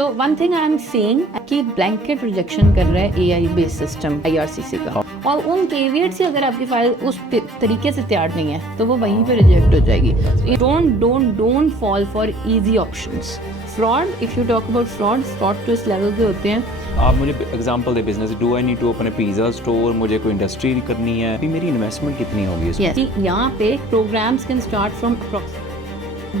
So one thing I am seeing कि blanket rejection कर रहा है AI based system IRCC का, और उन caveats से अगर आपकी फाइल उस तरीके से तैयार नहीं है तो वो वहीं पे रिजेक्ट हो जाएगी. Don't fall for easy options. Fraud, if you talk about fraud तो इस लेवल के होते हैं. आप मुझे एग्जांपल दे business, do I need to open a pizza store, मुझे कोई इंडस्ट्री करनी है, अभी मेरी इन्वेस्टमेंट कितनी होगी इसमें? Yes. यहाँ पे programs can start from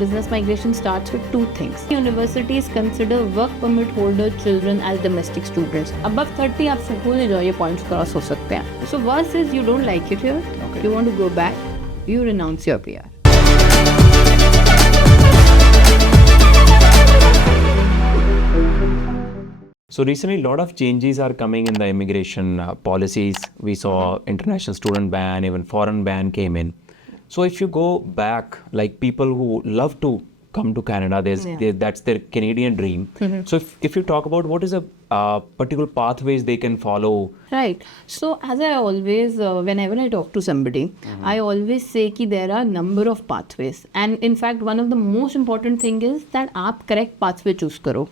business migration starts with two things. Universities consider work permit holder children as domestic students. Above 30 आप स्कूल ले जाओ, ये points cross हो सकते हैं. So worst is you don't like it here, okay. You want to go back, you renounce your PR. So recently, a lot of changes are coming in the immigration policies. We saw international student ban, even foreign ban came in. So if you go back, like people who love to come to Canada, that's their Canadian dream. Mm-hmm. So if you talk about what is a particular pathways they can follow. Right. So as I always, whenever I talk to somebody, I always say कि there are number of pathways. And in fact, one of the most important thing is that आप correct pathway choose करो.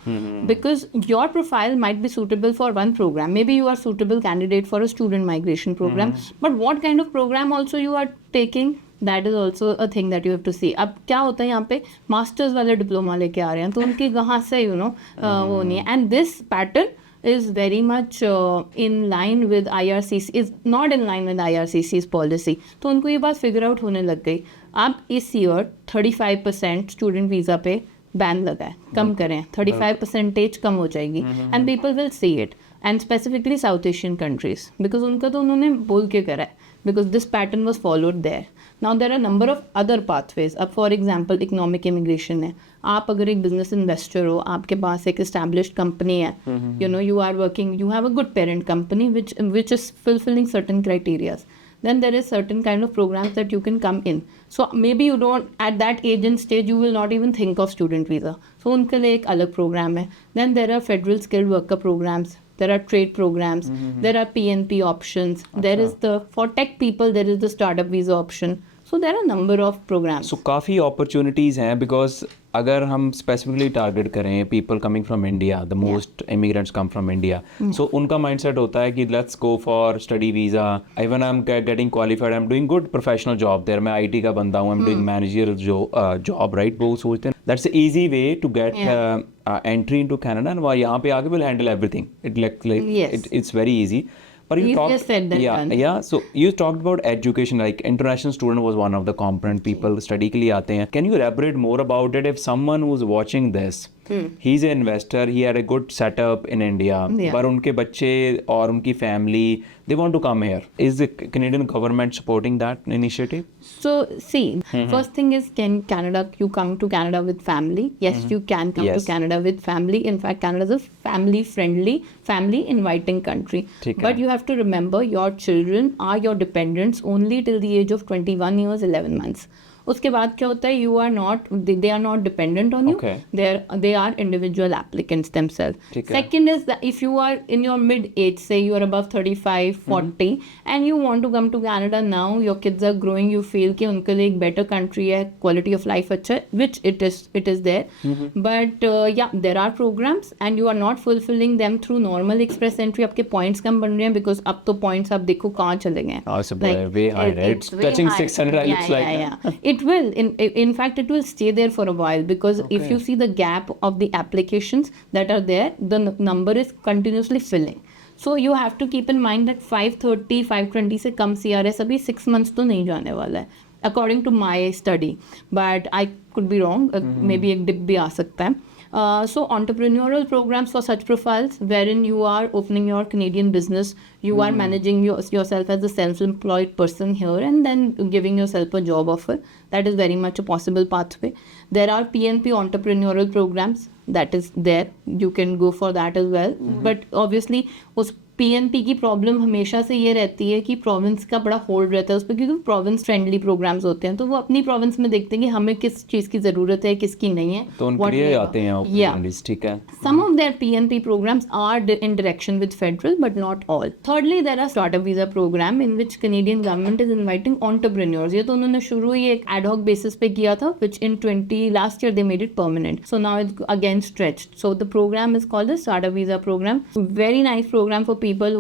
Because your profile might be suitable for one program. Maybe you are suitable candidate for a student migration program. But what kind of program also you are taking? That is also a thing that you have to see. अब क्या होता है यहाँ पे masters वाले diploma लेके आ रहे हैं तो उनके कहाँ से वो नहीं है. And this pattern is very much in line with IRCC, is not in line with IRCC's policy. तो उनको ये बात फिगर आउट होने लग गई. अब इस ईयर 35% स्टूडेंट वीज़ा पे बैन लगा है. कम करें, 35% कम हो जाएगी. And people will see it, and specifically south Asian countries, because उनका तो उन्होंने बोल के करा है, because this pattern was followed there. Now there are number of other pathways. अब for example economic immigration है. आप अगर एक business investor हो, आपके पास एक established company है, you are working, you have a good parent company which is fulfilling certain criteria. Then there is certain kind of programs that you can come in. So maybe you don't, at that age and stage, you will not even think of student visa. So उनके लिए एक अलग program है. Then there are federal skilled worker programs. There are trade programs. There are PNP options. There is for tech people, there is the startup visa option. So there are a number of programs. So काफ़ी opportunities हैं, because अगर हम specifically target करें people coming from India, the most immigrants come from India. So उनका mindset होता है कि let's go for study visa. Even I'm getting qualified, I'm doing good professional job there. मैं IT का बंदा हूँ, I'm doing managerial job, right? वो सोचते हैं that's the easy way to get entry into Canada, and यहाँ पे आके will handle everything. It's very easy. But you just said that. So you talked about education, like international student was one of the component people study के लिए आते हैं. Can you elaborate more about it? If someone who's watching this, he's an investor, he had a good setup in India, but उनके बच्चे और उनकी family, they want to come here. Is the Canadian government supporting that initiative? So see, first thing is, you come to Canada with family? Yes, you can come to Canada with family. In fact, Canada is a family-friendly, family-inviting country. But you have to remember, your children are your dependents only till the age of 21 years, 11 months. उसके बाद क्या होता है, they are not dependent on you. They are individual applicants themselves. Second is that if you are in your mid age, say you are above 35, 40, and you want to come to Canada now, your kids are growing, you feel कि उनके लिए एक better country है, quality of life अच्छा है, which it is there. But there are programs and you are not fulfilling them through normal express entry. आपके points कम बन रहे हैं, because अब तो points आप देखो कहाँ चले गए. Way high, right? It's touching 600, looks like. It will. In fact, it will stay there for a while, because if you see the gap of the applications that are there, the number is continuously filling. So you have to keep in mind that 530, 520 से कम CRS अभी 6 months तो नहीं जाने वाला है, according to my study. But I could be wrong. Maybe एक dip भी आ सकता है. So entrepreneurial programs for such profiles, wherein you are opening your Canadian business, you are managing yourself as a self-employed person here, and then giving yourself a job offer. That is very much a possible pathway. There are PNP entrepreneurial programs that is there. You can go for that as well. But obviously, उस PNP की problem हमेशा से ये रहती है कि province का बड़ा होल्ड रहता है उस पर, क्योंकि प्रोविंस फ्रेंडली प्रोग्राम्स होते हैं, तो वो अपनी प्रोविंस में देखते हैं कि हमें किस चीज़ की ज़रूरत है, किसकी नहीं है, तो उनके लिए आते हैं opportunities, ठीक है. Some of their PNP programs are in direction with federal, but not all. Thirdly, there are startup visa program in which Canadian government is inviting entrepreneurs. ये तो उन्होंने शुरू ही एक ad hoc basis पे किया था, which in last year they made it permanent. So now it's again stretched. So the program is called the startup visa program. Very nice program for people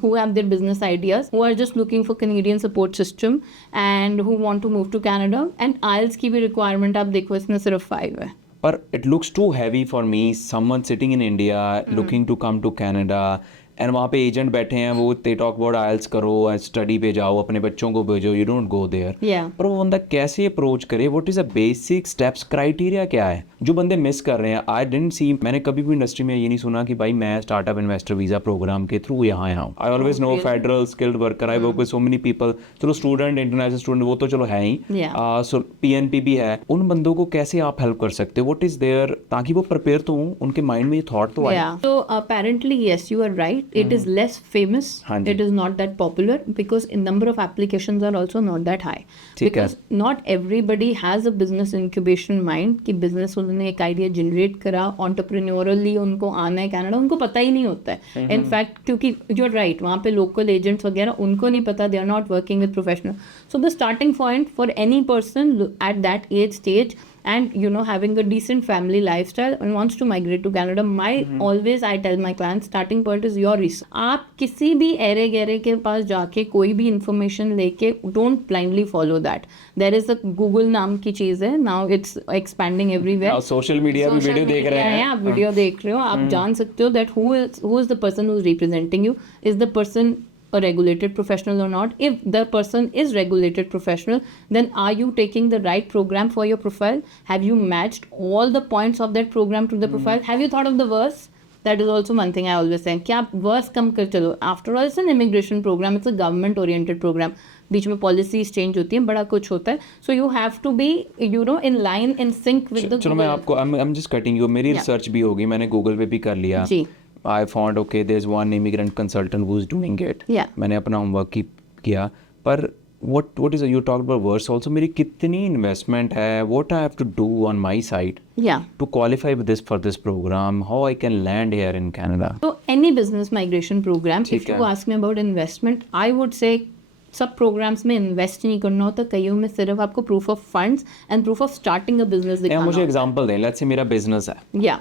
who have their business ideas, who are just looking for Canadian support system and who want to move to Canada. And IELTS की भी requirement आप देखो इसमें सिर्फ 5 है. But it looks too heavy for me. Someone sitting in India looking to come to Canada, and वहाँ पे agent बैठे हैं, वो they talk about IELTS करो, स्टडी पे जाओ, अपने बच्चों को भेजो, you don't go there. पर वो बंदा कैसे अप्रोच करे? What is a basic steps criteria क्या है जो बंदे मिस कर रहे हैं? I didn't see, मैंने कभी भी इंडस्ट्री में ये नहीं सुना कि भाई मैं स्टार्टअप इन्वेस्टर वीज़ा प्रोग्राम के थ्रू यहाँ आया हूँ. I always know federal skilled worker, I work with so many people. चलो स्टूडेंट, इंटरनेशनल स्टूडेंट वो तो चलो है ही, सो PNP भी है. उन बंदों को कैसे आप हेल्प कर सकते हो? What is there, ताकि वो प्रिपेयर तो हों, उनके माइंड में ये थॉट तो आए. So apparently yes, you are right. It is less famous. It is not that popular because in number of applications are also not that high. Because not everybody has a business incubation mind कि business उन्होंने एक idea generate करा, entrepreneurially उनको आना है Canada, उनको पता ही नहीं होता है. In fact, क्योंकि you're right, वहाँ पे local agents वगैरह उनको नहीं पता, they are not working with professionals. So the starting point for any person at that age stage and having a decent family lifestyle and wants to migrate to Canada, always I tell my clients, starting point is your research. आप किसी भी array गहरे के पास जाके कोई भी information लेके don't blindly follow that. There is a Google नाम की चीज़ है, now it's expanding everywhere. Social media पे वीडियो देख रहे हैं, आप वीडियो देख रहे हो, आप जान सकते हो that who is the person who is representing you, is the person a regulated professional or not. If the person is regulated professional, then are you taking the right program for your profile? Have you matched all the points of that program to the profile? Have you thought of the verse? That is also one thing I always say कि आप verse कम कर चलो. After all, it's an immigration program, it's a government oriented program. बीच में policies change होती हैं, बड़ा कुछ होता है. So you have to be in line, in sync with the. चलो मैं आपको I'm just cutting you. मेरी रिसर्च भी होगी, मैंने गूगल पे भी कर लिया. जी. I found okay there's one immigrant consultant who's doing it. मैंने अपना होमवर्क किया. पर what is you talked about verse also, मेरी कितनी इन्वेस्टमेंट है, what I have to do on my side to qualify with for this program, how I can land here in Canada. So any business migration program, if you ask me about investment, I would say सब programmes में invest नहीं करना होता, कईयों में सिर्फ आपको proof of funds and proof of starting a business दिखाना. मुझे एग्जांपल दें, लेट्स से मेरा बिजनेस है,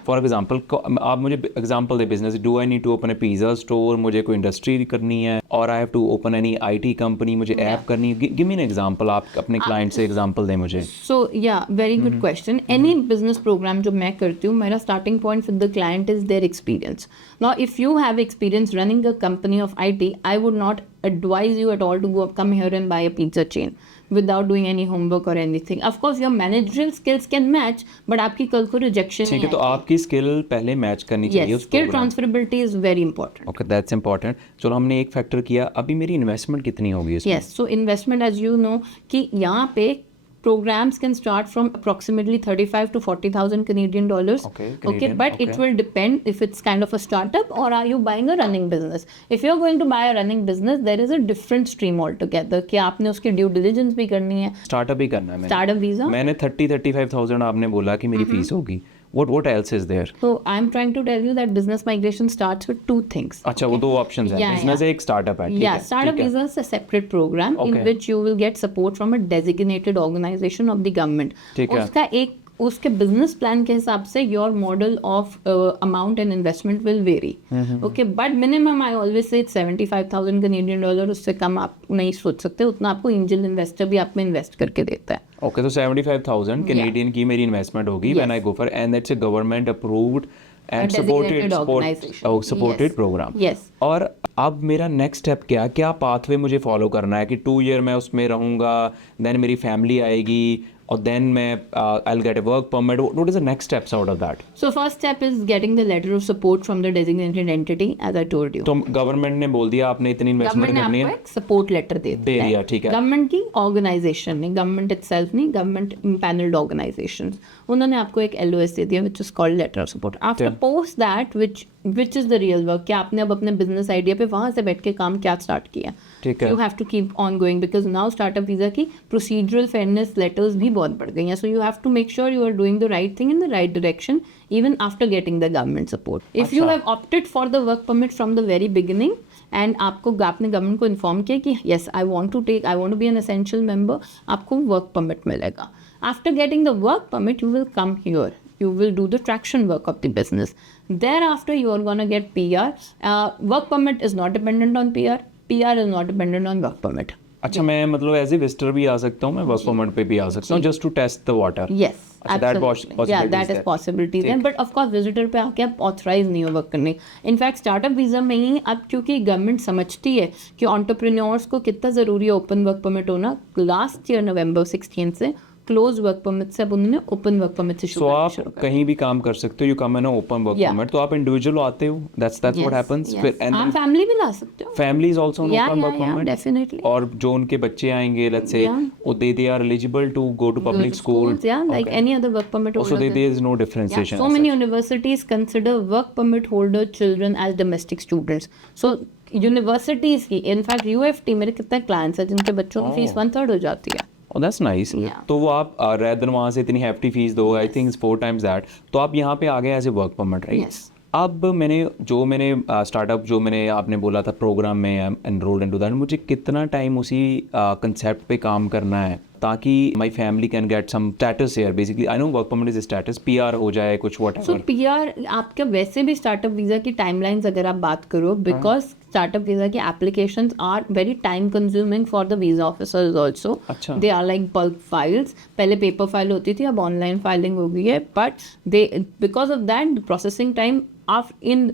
फॉर एग्जांपल आप मुझे एग्जांपल दें business. Do I need to open a pizza store, मुझे कोई इंडस्ट्री करनी है, और I have to open any IT company, मुझे ऐप करनी है. गिव मी एन एग्जांपल, आप अपने क्लाइंट से एग्जांपल दें मुझे. So very good question. Any business program जो मैं करती हूँ, मेरा starting point with the client is their experience. Now if you have experience running a company of IT, I would not advise you at all to come here and buy a pizza chain without doing any homework or anything. Of course your managerial skills can match, but आपकी कल को rejection ठीक है, तो आपकी skill पहले match करनी चाहिए. Yes, skill transferability is very important. Okay, that's important. चलो हमने एक फैक्टर किया, अभी मेरी इन्वेस्टमेंट कितनी होगी इसमें? Yes, so investment as you know कि यहाँ पे programs can start from approximately 35 to 40,000 Canadian dollars. Okay, but it will depend if it's kind of a startup or are you buying a running business. If you're going to buy a running business, there is a different stream altogether कि आपने उसकी due diligence भी करनी है. Startup भी करना है. Startup visa मैंने 35,000 आपने बोला कि मेरी फीस होगी. What else is there? So I'm trying to tell you that business migration starts with two things. अच्छा, वो दो options हैं. Business है, एक startup है. Yeah, startup visa is a separate program in which you will get support from a designated organization of the government. उसका उसके business plan के हिसाब से your model of amount and investment will very. Okay, but minimum I always say 75,000 Canadian dollar. उससे कम आप नहीं सोच सकते, उतना आपको एंजल इन्वेस्टर भी आप में इन्वेस्ट करके देता है. ओके, तो 75,000 कैनेडियन की मेरी इन्वेस्टमेंट होगी when I go for, and that's a government approved and supported program. और अब मेरा नेक्स्ट स्टेप क्या पाथवे मुझे फॉलो करना है कि 2 ईयर मैं उसमें रहूँगा, देन मेरी फैमिली आएगी, और then मैं I'll get a work permit. What is the next steps out of that? So first step is getting the letter of support from the designated entity, as I told you. तो government ने बोल दिया आपने इतनी investment government करनी आपको है, एक सपोर्ट लेटर दे दिया, ठीक है। गवर्नमेंट की ऑर्गेनाइजेशन नहीं, गवर्नमेंट इटसेल्फ नहीं, गवर्नमेंट पैनल्ड ऑर्गेनाइजेशन, उन्होंने आपको एक LOS दे दिया which is called letter of support. After post that which is the real work, कि आपने अब अपने बिजनेस आइडिया पे वहां से बैठ के काम क्या स्टार्ट किया, ठीक है। You have to keep on going because now startup visa की प्रोसीजरल फेयरनेस लेटर्स भी बहुत बढ़ गई हैं, so you have to make sure you are doing the right thing in the right direction even after getting the government support. If you have opted for the work permit from the very beginning and आपने government को inform किया कि yes I want to be an essential member, आपको work permit मिलेगा. After getting the work permit you will come here, you will do the traction work of the business. Thereafter you are gonna get PR. Work permit is not dependent on PR is not dependent on work permit. अच्छा, मैं मतलब as a visitor भी आ सकता हूँ, मैं work permit पे भी आ सकता हूँ, just to test the water. Yes, that is possibility then, but of course visitor पे आके आप ऑथराइज नहीं हो वर्क करने। इनफैक्ट स्टार्टअप वीजा में ही अब क्योंकि गवर्नमेंट समझती है कि एंटरप्रेन्योर्स को कितना ज़रूरी है ओपन वर्क परमिट होना, लास्ट ईयर नवंबर 16 से क्लोज वर्क परमिट से अब उन्होंने ओपन वर्क परमिट से शुरू आप कहीं भी काम कर सकते हो, you come in open work permit, तो आप इंडिविजुअल आते हो, दैट्स व्हाट हैपेंस। फिर एंड आप फैमिली भी ला सकते हो, family is also on open work permit definitely, और जो उनके बच्चे आएंगे let's say they are eligible to go to public school, like any other work permit holder. So there is no differentiation. So many universities consider work permit holder children as domestic students. So universities की in fact UFT मेरे कितने clients हैं जिनके बच्चों की fees 1/3 हो जाती है। Oh, that's nice. तो वो आप rather than वहाँ से इतनी hefty फीस दो, I think it's 4 times that, तो आप यहाँ पे आ गए as a work permit, right? अब मैंने स्टार्टअप जो मैंने आपने बोला था प्रोग्राम में एनरोल्ड इनटू दैट, मुझे कितना टाइम उसी कंसेप्ट पे काम करना है ताकि my family can get some status here? Basically I know work permit is status, PR हो जाए कुछ व्हाटएवर। सो PR आपका वैसे भी स्टार्टअप वीज़ा की टाइमलाइंस अगर आप बात करो, बिकॉज स्टार्टअप वीज़ा की applications are very time consuming for the visa officers also. They are like bulk files, पहले पेपर फाइल होती थी, अब ऑनलाइन फाइलिंग हो गई है, but they because of that processing time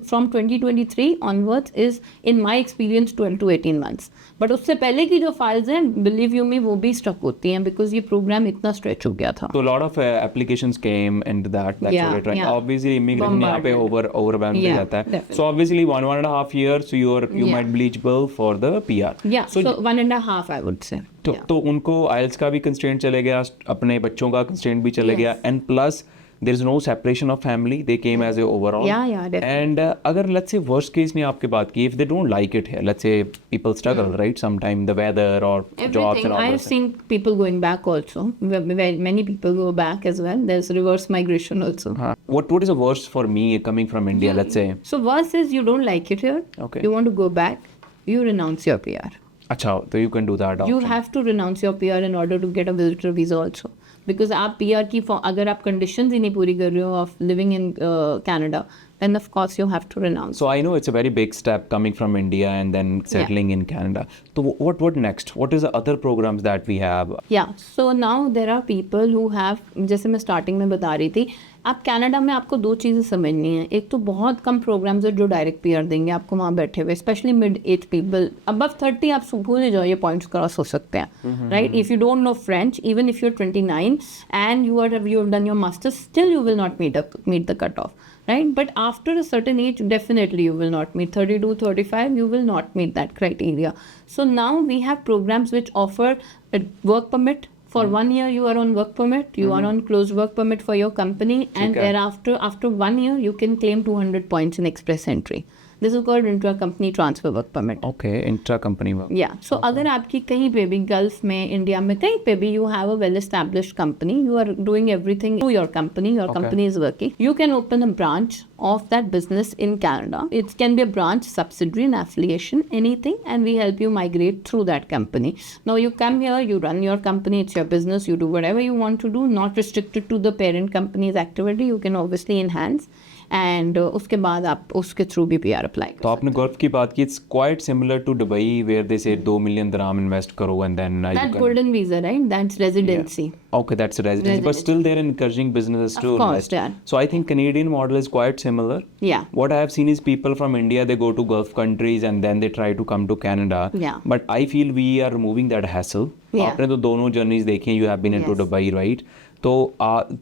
from 2023 onwards is in my experience 12 to 18 months. But उससे पहले की जो फाइल्स हैं बिलीव यू मी वो भी स्टक होती हैं बिकॉज ये प्रोग्राम इतना स्ट्रेच हो गया था। तो lot of applications came and that's what it obviously immigration यहाँ पे ओवरवेल्म हो जाता है। So obviously 1.5 years so you might be eligible for the PR. So 1.5 I would say. तो उनको IELTS का भी कंस्ट्रेंट चले गया, अपने बच्चों का कंस्ट्रेंट भी चले गया, and plus there is no separation of family, they came as a overall. Definitely. And अगर let's say worst case में आपकी बात की, if they don't like it here, let's say people struggle, right, sometime the weather or jobs and all that. I've seen people going back also. Many people go back as well. There's reverse migration also. What is the worst for me coming from India, let's say? So worst is you don't like it here. Okay. You want to go back. You renounce your PR. अच्छा, तो you can do that option. You have to renounce your PR in order to get a visitor visa also. Because आप PR की अगर आप conditions ही नहीं पूरी कर रहे हो of living in Canada, then of course you have to renounce. So I know it's a very big step coming from India and then settling in Canada. So what next? What is the other programs that we have? Yeah, so now there are people who have, जैसे मैं starting में बता रही थी, आप Canada में आपको 2 चीज़ें समझनी है। एक तो बहुत कम प्रोग्राम्स है जो डायरेक्ट PR देंगे आपको वहाँ बैठे हुए, specially mid age people. Above 30 आप भूल जाओ, ये पॉइंट्स क्रॉस हो सकते हैं, right? If you don't know French, even if you are 29 and you have done your master's, still you will not meet the cutoff, right? But after a certain age, definitely you will not meet 32, 35, you will not meet that criteria. So now we have programs which offer a work permit. For 1 year you are on work permit, you are on closed work permit for your company, and thereafter after 1 year you can claim 200 points in express entry. This is called intra-company transfer work permit. Okay, intra-company work. Yeah. So अगर आपकी कहीं पे भी gulf में, India में कहीं पे भी you have a well-established company, you are doing everything through your company is working, you can open a branch of that business in Canada. It can be a branch, subsidiary, an affiliation, anything, and we help you migrate through that company. Now you come here, you run your company, it's your business, you do whatever you want to do, not restricted to the parent company's activity. You can obviously enhance. And उसके बाद आप उसके through भी PR apply तो आपने gulf की बात की, it's quite similar to Dubai where they say 2 million dirham invest करो and then you that can golden visa right, that's residency. okay, that's residency, but still they're encouraging businesses to course invest. they are. So I think Canadian model is quite similar. Yeah. What I have seen is people from India, they go to Gulf countries and then they try to come to Canada. Yeah. But I feel we are removing that hassle. Yeah. आपने तो दोनों journeys देखी हैं, you have been into Yes. Dubai, right? So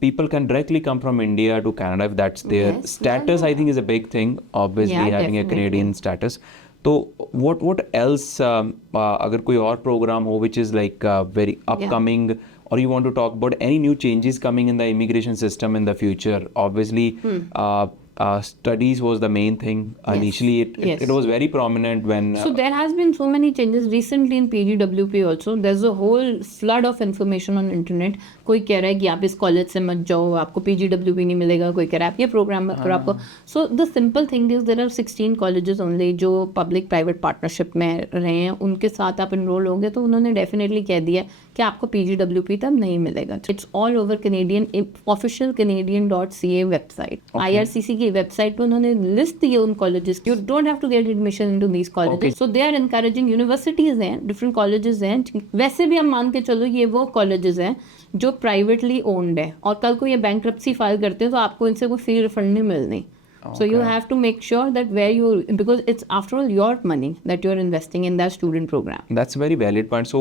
people can directly come from India to Canada if that's their Yes. status. I think is a big thing, obviously Yeah, having a definitely. Canadian status. तो what else अगर कोई और program हो which is like very upcoming, or you want to talk about any new changes coming in the immigration system in the future? Obviously studies was the main thing. Initially it was very prominent when so there has been so many changes recently in PGWP also. There's a whole flood of information on internet. कोई कह रहा है कि आप इस college से मत जाओ, आपको PGWP नहीं मिलेगा, कोई कह रहा है आप ये प्रोग्राम मत करो आपको. So the simple thing is there are 16 colleges only जो पब्लिक प्राइवेट पार्टनरशिप में रहे हैं, उनके साथ आप इनरोल होंगे तो उन्होंने डेफिनेटली कह दिया कि आपको PGWP तब नहीं मिलेगा. It's all over Canadian official canadian.ca website. IRCC की वेबसाइट पे उन्होंने लिस्ट दी है उन colleges. You don't have to get admission into these colleges. So they are encouraging. Universities हैं, डिफरेंट कॉलेजेस हैं. वैसे भी हम मान के चलो ये वो कॉलेजेस हैं जो प्राइवेटली ओन्ड है और कल को ये बैंक्रप्सी फाइल करते हैं तो आपको इनसे कोई फी रिफंड नहीं मिलनी. So you have to make sure that where you, because it's after all your money that you're investing in that student program. That's a very valid point. So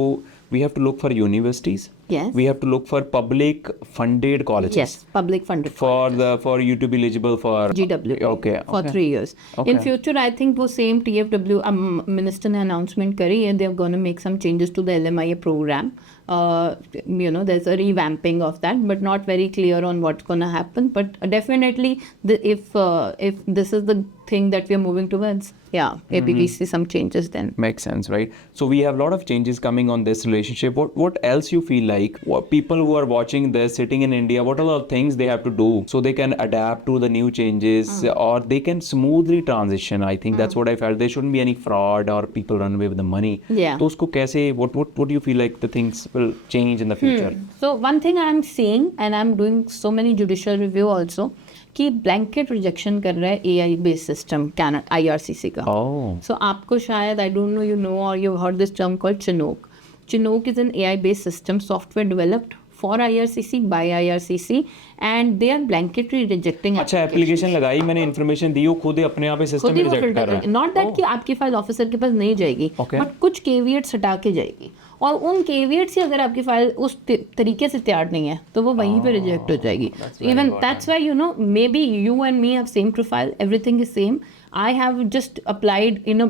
we have to look for universities. Yes. We have to look for public funded colleges. Yes, public funded. For you to be eligible for GWP. Okay. For 3 years. Okay. In future, I think वो same TFW minister ने announcement करी है. They're going to make some changes to the LMIA program. There's a revamping of that, but not very clear on what's going to happen. But definitely, if this is the thing that we are moving towards, maybe we see some changes then. Makes sense, right? So we have a lot of changes coming on this relationship. What else you feel like? What people who are watching this, sitting in India, what are the things they have to do so they can adapt to the new changes or they can smoothly transition? I think that's what I felt. There shouldn't be any fraud or people run away with the money. Yeah. तो उसको कैसे? What do you feel like the things will change in the future? So one thing I'm seeing, and I'm doing so many judicial review also, कि blanket rejection कर रहा है AI based system IRCC का. So आपको शायद I don't know you know और you heard this term called Chinook. Chinook is an AI based system software developed for IRCC by IRCC and they are blanketly rejecting. अच्छा, application लगाई मैंने, information दी, वो खुद ही अपने आप ही सिस्टम में reject कर रहा है. नॉट दैट कि आपकी फाइल ऑफिसर के पास नहीं जाएगी, बट कुछ केविएट्स हटा के जाएगी और उन केविएट्स से अगर आपकी फाइल उस तरीके से तैयार नहीं है तो वो वहीं पे रिजेक्ट हो जाएगी. Even that's why may be you and me have same profile, everything is same. I have just applied in a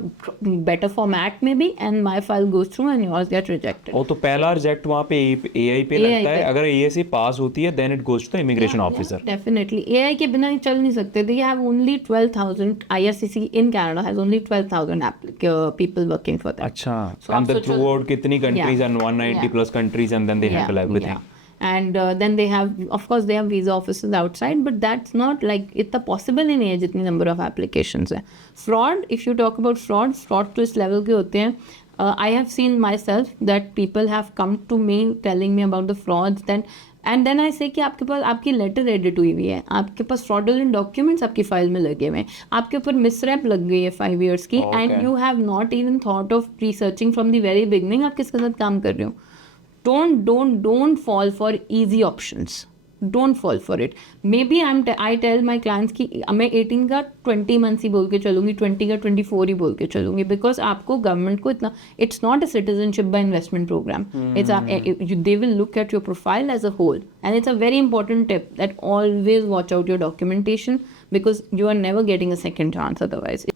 better format maybe and my file goes through and yours get rejected. तो पहला reject वहाँ पे AI पे लगता है. अगर AAC पास होती है then it goes to the immigration officer. Definitely. AI के बिना चल नहीं सकते. They have only 12,000. IRCC in Canada has only 12,000 people working for them. अच्छा. And then throughout कितनी countries and 190 plus countries and then they handle everything. And then they have, of course, they have visa offices outside, but that's not like it's possible in age जितनी number of applications है. Fraud, if you talk about fraud to इस level के होते हैं. I have seen myself that people have come to me telling me about the frauds and then I say कि आपके पास आपकी letter edit हुई हुई है, आपके पास fraudulent documents आपकी फाइल में लगे हुए हैं, आपके ऊपर मिसरैप लग गई है 5 years की and you have not even thought of researching from the very beginning आप किसके साथ काम कर रहे हो. Don't fall for easy options. Don't fall for it. Maybe I tell my clients कि मैं 18 का 20 months ही बोल के चलूँगी, 20 का 24 ही बोल के चलूँगी, because आपको गवर्नमेंट को इतना, it's not a citizenship by investment program. They will look at your profile as a whole, and it's a very important tip that always watch out your documentation because you are never getting a second chance otherwise.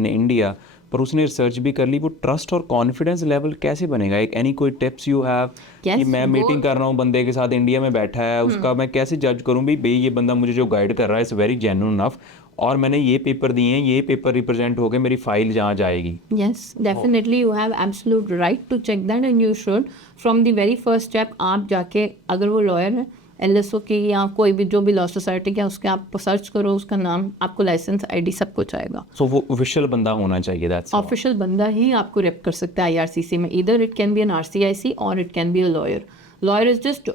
In India, पर उसने research भी कर ली, वो trust और confidence level कैसे बनेगा? एक any कोई टिप्स यू हैव कि मैं मीटिंग कर रहा हूँ बंदे के साथ इंडिया में बैठा है, उसका मैं कैसे जज करूँ भाई ये बंदा मुझे जो गाइड कर रहा है इट्स वेरी जेन्युइन इनफ और मैंने ये पेपर दिए हैं, ये पेपर रिप्रेजेंट हो गए, मेरी फाइल जहाँ जाएगी. Yes, definitely you have absolute right to check that and you should from the very first step. आप जाके अगर वो लॉयर है LSO की या कोई भी जो भी लॉ सोसाइटी का उसके आप सर्च करो, उसका नाम, आपको लाइसेंस ID सब कुछ आएगा. सो वो ऑफिशियल बंदा होना चाहिए. दैट्स ऑफिशियल बंदा ही आपको रेप कर सकता है IRCC में. Either it can be an RCIC or it can be a lawyer. Lawyer is just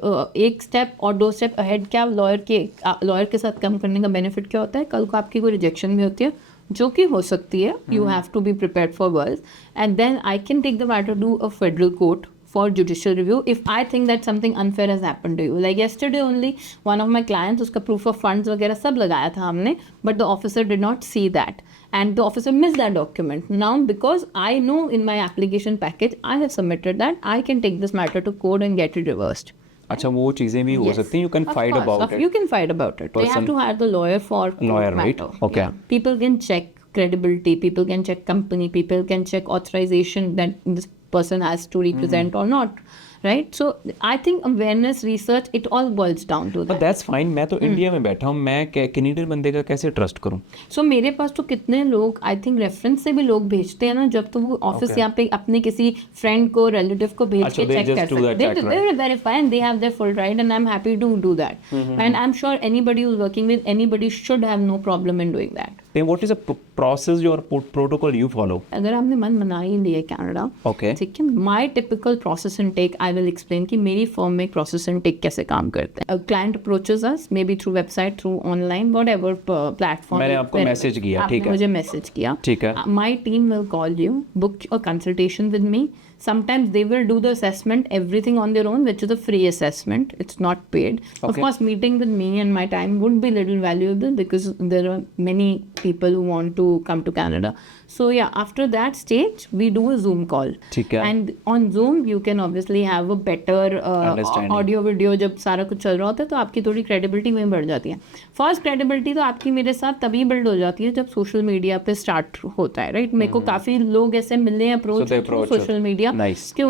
एक स्टेप और 2 स्टेप अहेड। क्या लॉयर के साथ काम करने का बेनिफिट क्या होता है, कल को आपकी कोई रिजेक्शन भी होती है जो कि हो सकती है, you have to be prepared for worse, and then I can take the matter to a federal court for judicial review if I think that something unfair has happened to you. Like yesterday only, one of my clients, उसका proof of funds वगैरह सब लगाया था हमने, but the officer did not see that and the officer missed that document. Now because I know in my application package I have submitted that, I can take this matter to court and get it reversed. अच्छा, वो चीज़ें भी हो सकती हैं, you can fight about it. You can fight about it. They have to hire the lawyer for Lawyer, right? matter. Okay. Yeah. People can check credibility, people can check company, people can check authorization that this person has to represent or not, right? So I think awareness, research, it all boils down to that. But that's fine. मैं तो India में बैठा हूँ, मैं Canadian बंदे का कैसे trust करूँ? So मेरे पास तो कितने लोग आई थिंक रेफरेंस से भी लोग भेजते हैं ना, जब तो वो ऑफिस यहाँ पे अपने किसी फ्रेंड को, रिलेटिव को भेज के चेक कर सकते हैं, they verify and they have their full right and I'm happy to do that. And I'm sure anybody who's working with anybody should have no problem in doing that. Then what is the process or protocol you follow? अगर आपने मन बना ही लिया Canada, Okay. ठीक है, my typical process and take I will explain कि मेरी firm में प्रोसेस एंड टेक कैसे काम करते हैं. Client approaches us may be through website, through online, what ever platform. मैंने आपको मैसेज किया, ठीक है, मुझे मैसेज किया, ठीक है. My team will call you, book a consultation with me. Sometimes they will do the assessment, everything on their own, which is a free assessment. It's not paid. Okay. Of course, meeting with me and my time would be little valuable because there are many people who want to come to Canada. So yeah, after that stage, we do a Zoom call. ठीक है. And on Zoom, you can obviously have a better audio video. जब सारा कुछ चल रहा होता है तो आपकी थोड़ी credibility वहीं बढ़ जाती है. First credibility तो आपकी मेरे साथ तभी build हो जाती है जब सोशल मीडिया पे स्टार्ट होता है, राइट? मेरे को काफ़ी लोग ऐसे मिले हैं अप्रोच सोशल मीडिया कि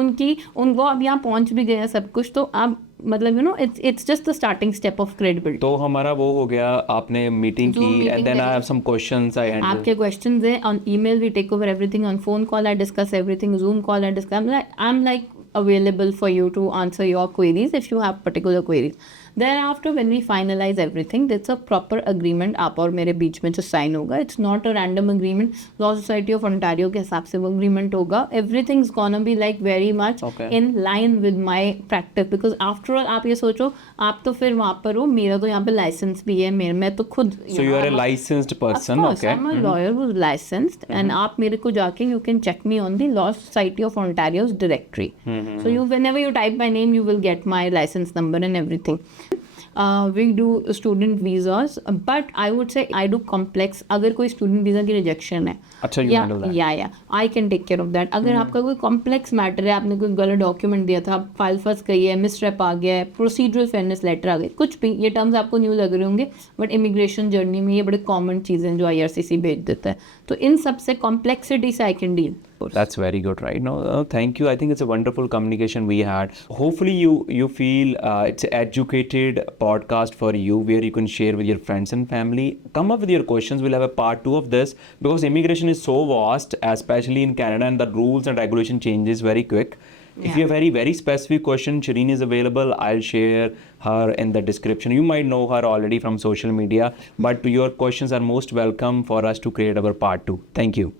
उनको अब यहाँ पहुँच भी गया सब कुछ, तो अब मतलब you know it's just the starting step of credibility. तो हमारा वो हो गया, आपने मीटिंग की and then I have some questions I handle. आपके क्वेश्चंस हैं on email, we take over everything. On phone call I discuss everything. Zoom call I discuss. I'm like available for you to answer your queries if you have particular queries. Thereafter when we finalize everything, there's a proper agreement आप और मेरे बीच में जो sign होगा. It's not a random agreement. Law Society of Ontario के हिसाब से वो agreement होगा. Everything's gonna be like very much in line with my practice, because after all आप ये सोचो, आप तो फिर वहाँ पर हो, मेरा तो यहाँ पे लाइसेंस भी है, मैं तो खुद. So you are a licensed person, okay? I'm a lawyer who's licensed, and आप मेरे को जाके you can check me on the Law Society of Ontario's directory. So you, whenever you type my name, you will get my license number and everything. We do student visas, but I would say I do complex. अगर कोई student visa की rejection है, अच्छा, you handle that. Yeah, I can take care of that. अगर आपका कोई complex matter है, आपने कोई गलत document दिया था, फाइल फंस गई है, misrep आ गया है, procedural fairness letter आ गई, कुछ भी, ये terms आपको न्यू लग रहे होंगे, but immigration journey में ये बड़े common चीज़ें जो IRCC भेज देता है, तो इन सब से complexity से I can deal. That's very good, right? No, thank you. I think it's a wonderful communication we had. Hopefully you feel it's an educated podcast for you where you can share with your friends and family. Come up with your questions. We'll have a part 2 of this because immigration is so vast, especially in Canada, and the rules and regulation changes very quick. If you have very specific question, Shireen is available. I'll share her in the description. You might know her already from social media, but your questions are most welcome for us to create our part 2. Thank you.